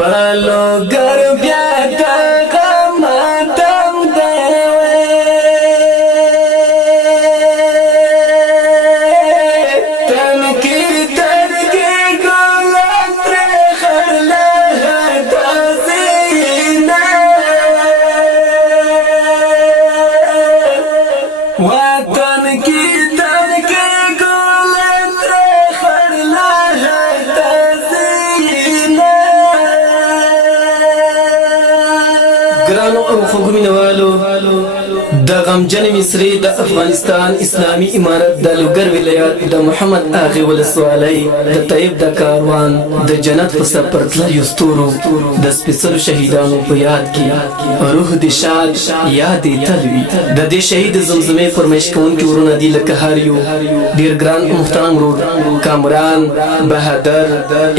پلو گر بیا دغه ماتم دی تنکی ترکی ګلان ترې خړله تازینه وطن کی تنکی ګلان ترې خړله تازینه ګرانو او خوږو مینوالو د غمجن مصری د افغانستان اسلامی امارت د لوګر ولایت د محمد اغه ولسوالۍ د طیب د کاروان د جنت په سفر تللو ستورو د سپېڅلو شهیدانو په یاد کې روح د شاد یاد تلوي د دې شهید زمزمه فرمایش کوونکي ورونه دي لکه هر یو ډیر ګران محترم ورور کامران بهادر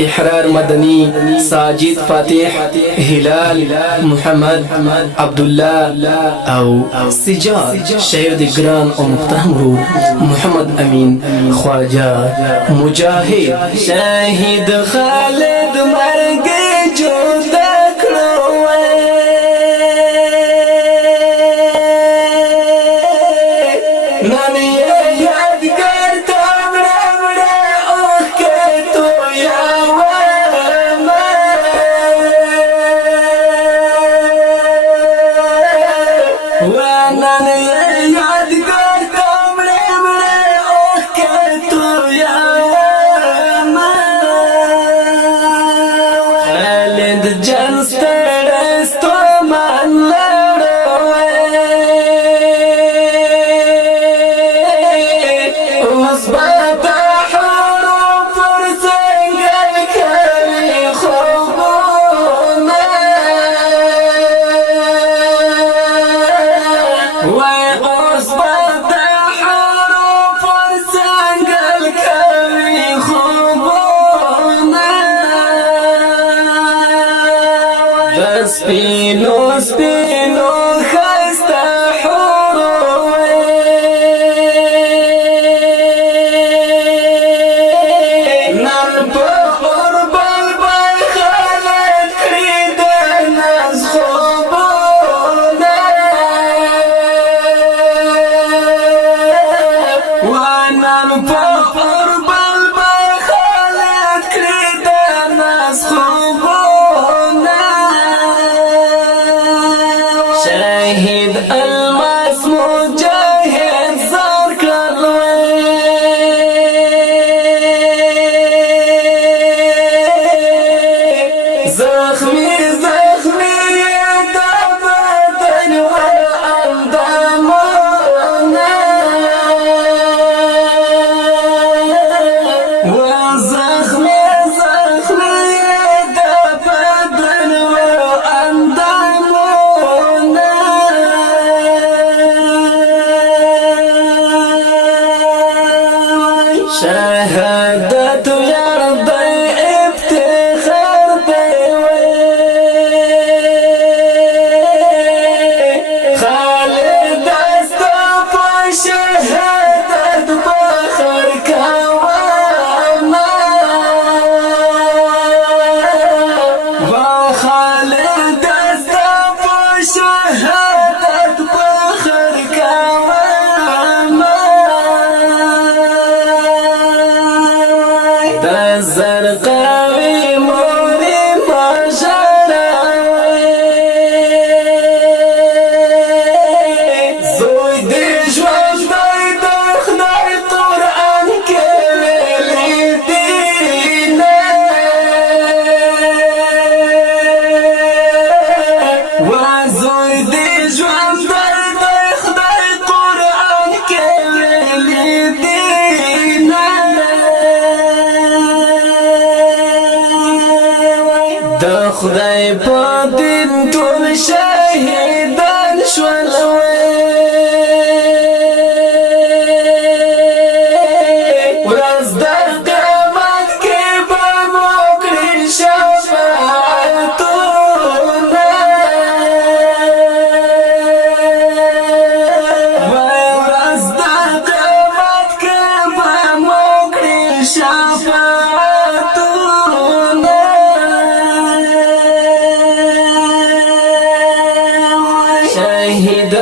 احرار مدني ساجد فاتح هلال محمد عبد الله او سجاد شاعر د ګران او محترم ورور محمد امین خواجه مجاهد شهید خالد مرګ جوړ کړو نن یادګار ته وړه اوخ کې تو یا ونن یادګار ته وړه اوخ کې تو یا خالد جان ستړستو مان اوس به د حروف پر څنګل کوي خوبونه وای اوس به د حروف پر څنګل کوي خوبونه د سپینو سپینو ښایسته نن په اوربل بل خالد کړي د ناز خوبونه ونن په اوربل بل خالد کړي د ناز خوبونه شهید الماس مجاهد زار زخمی زخمی د بدن و اندامونه و زخمی زخمی د بدن و اندامونه شهادت یار د افتخار دی خالد ستا په شهادت فخر کوم خالد ستا په شهادت فخر کوم د زرقاوي مورې ما ژړوي زوی د ژوند دی د خدای قرآن کې ویلي دینه و زوی د ژوند دی د خدای قرآن کې ویلي دینه د خدای په دین ټول شهیدان شول ورځ د قیامت کې به مو کړي شفاعتونه وای ورځ د قیامت کې به مو کړي شفاعتونه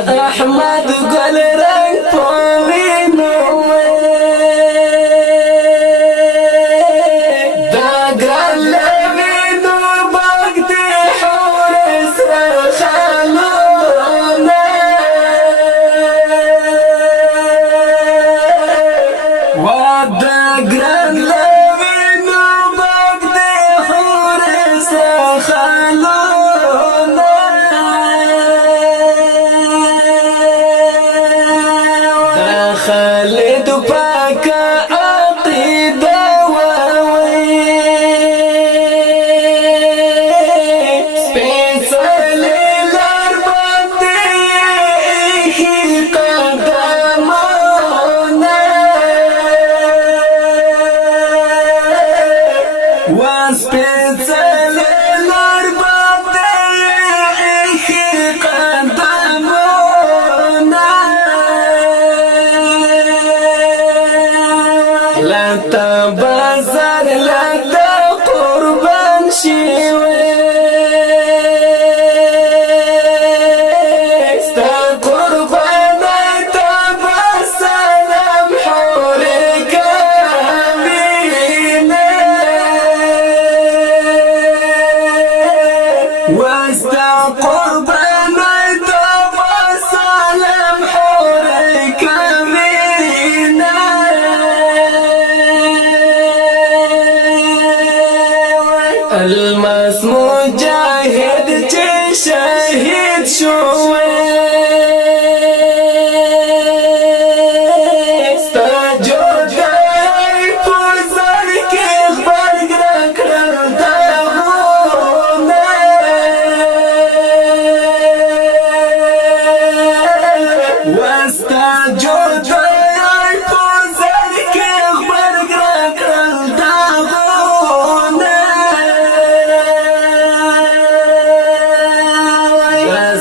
احمد ګل رنگ پوینو دا ګران لوینو باغ دی حور سره خالونه وا دا ګران لوینو باغ دی حور سره خالونه خالد پاکا عقیده ووی سپیڅلی لار باندې ایښي قدمونه وا سپیڅلی لار باندې ایښي قدمونه لتا بازار لتا قربان شوی ستا قربان تا بسلام حور کامینه وستا قربان تا بسلام حور کامینه الماس مجاهد چې شهید شوی ستا جدای په سر کې غبرګ کړل داغونه وستا جدای په سر کې غبرګ کړل داغونه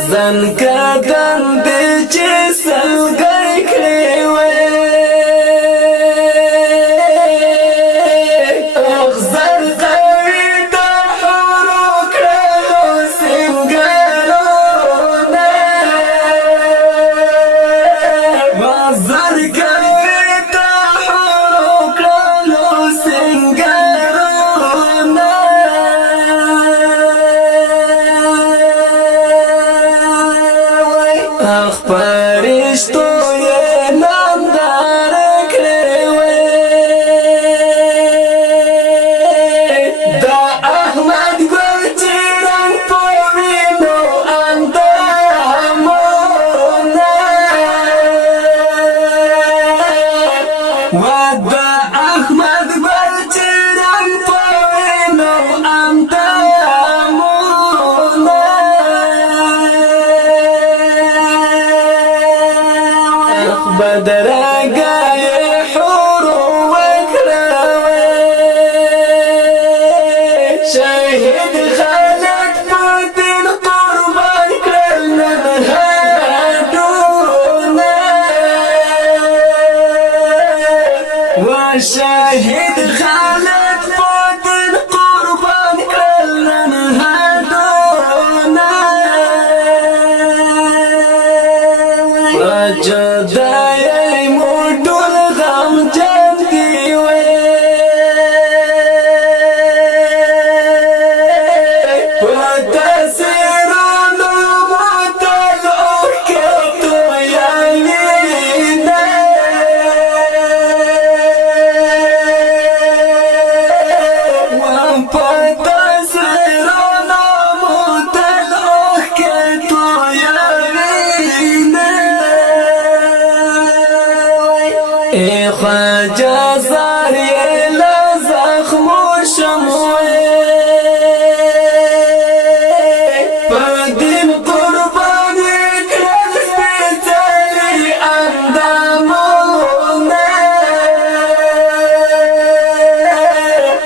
زن کدن دی چې سلګی کړی وی اغزر قوي د حورو کړلو سنګرونه وزر قوي د حورو کړلو سنګرونه پرشتو یې نامدار کړی وی دا احمد ګل چې رنګ په وینو اندامونه وا دا احمد ګل چې رنګ په وینو اندامونه بدرګای حور وکړوي شهید خالد په دین قربان کړل نن هډونه وا شهید خالد په دین قربان کړل نن هډونه جدای موډول غم جام دی وی پتا سرونو متل اوکه تو یانینا وان پتا سرونو متل اوکه تو یانینا ای خواجه زاری لزخمو شموی پا دین قربانی کرد سپیڅلی اندامونه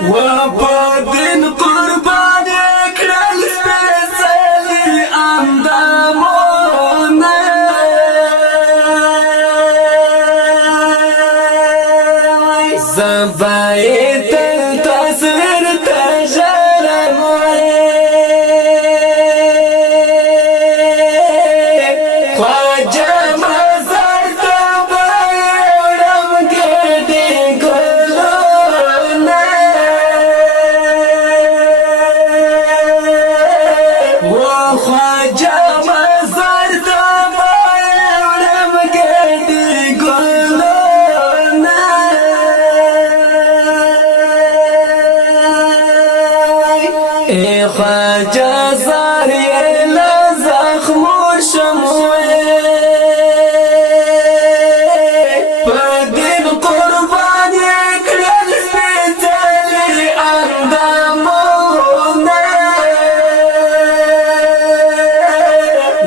و پا دین قربانی کرد سپیڅلی اندامونه خواجه زار یې له زخمو شموي په دین قربان یې کړل سپېڅلي اندامونه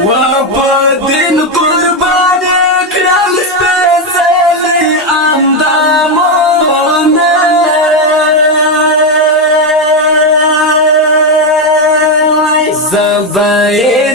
و په دین قربان یې کړل سپېڅلي اندامونه زبای